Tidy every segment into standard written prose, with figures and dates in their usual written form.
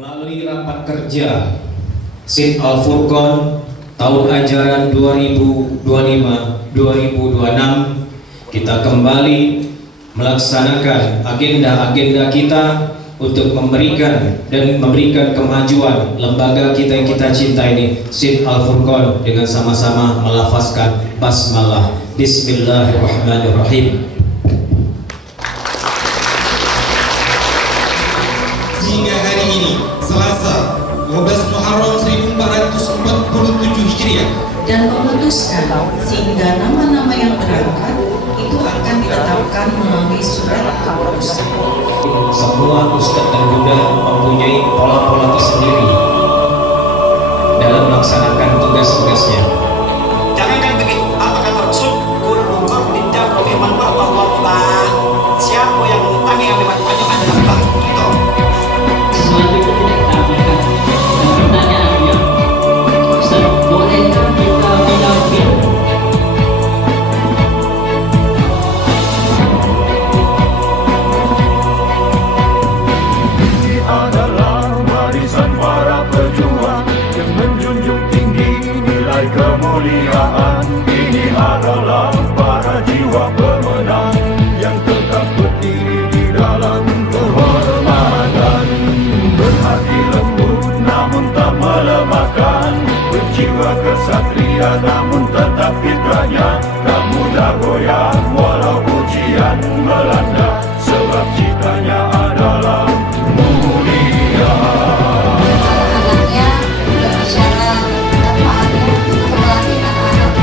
Melalui rapat kerja SIN Al-Furqan tahun ajaran 2025-2026, kita kembali melaksanakan agenda-agenda kita untuk memberikan kemajuan lembaga kita yang kita cinta ini, SIN Al-Furqan, dengan sama-sama melafazkan basmalah. Bismillahirrahmanirrahim. Sehingga hari ini, Selasa 12 Muharram 1447 Hijriah, dan memutuskan sehingga nama-nama yang berangkat itu akan ditetapkan melalui surat keputusan. Semua ustadz dan bunda mempunyai pola-pola tersendiri dalam melaksanakan tugas-tugasnya. Jangankan begitu, apa kata Rasul? Kul mungkar tidak beriman bahwa Allah, siapa yang mengutangi yang lewat-lewatnya adalah Allah. Sesuatu itu tidak kita amalkan. Dan pertanyaannya, Ustaz, bolehkah kita mendamping? Ini adalah warisan para pejuang yang menjunjung tinggi nilai kemuliaan. Ini adalah para jiwa pemenang yang tetap berdiri di dalam kehormatan. Berhati lembut namun tak melemahkan, berjiwa kesatria namun tetap fitrahnya. Tak mudah goyah walau ujian melanda, sebab citanya adalah mulia. Anaknya berbicara kepada perhatian anak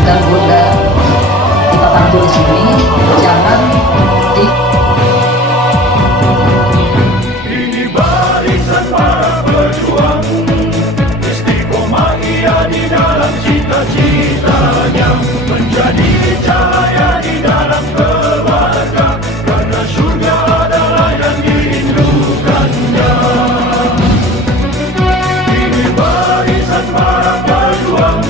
Dan bunda kita bantu di sini, jangan di Ini barisan para pejuang, istiqomah ia di dalam cita-citanya, menjadi cahaya di dalam keluarga, karena surga adalah yang dirindukannya. Ini barisan para pejuang,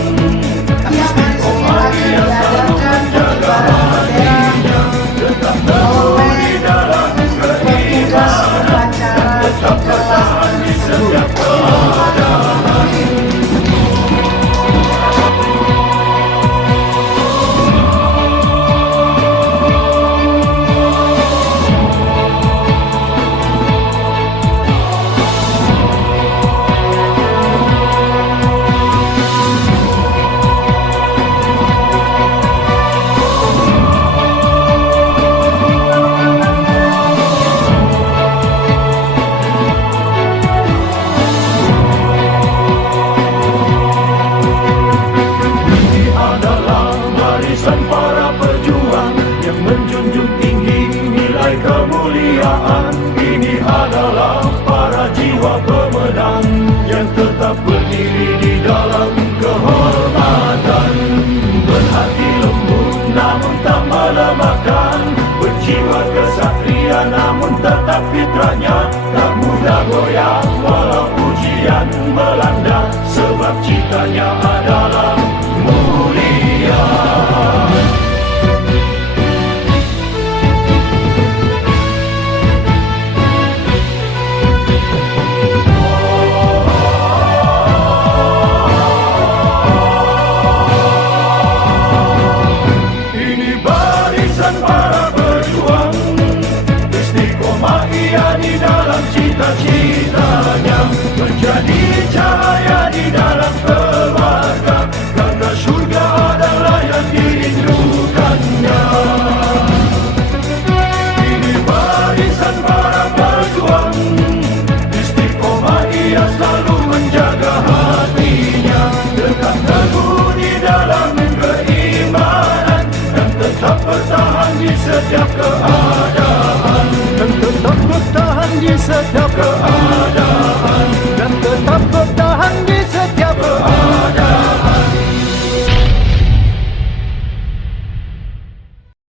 istiqomah ia selalu menjaga hatinya, tetap teguh di dalam keimanan, dan tetap bertahan di setiap keadaan. Ini adalah barisan para pejuang yang menjunjung tinggi nilai kemuliaan. Ini adalah para jiwa pemenang yang tetap berdiri di dalam kehormatan. Berhati lembut namun tak melemahkan, berjiwa kesatria namun tetap fitrahnya. Tak mudah goyah walau ujian melanda, sebab citanya adalah mulia. Ini barisan para pejuang, istiqomah ia di dalam cita-citanya, menjadi cahaya di dalam keluarga, karena surga adalah yang dirindukannya. Ini barisan para pejuang, istiqomah ia selalu menjaga hatinya, tetap teguh di dalam keimanan, dan tetap bertahan di setiap keadaan. Dan tetap bertahan di setiap keadaan.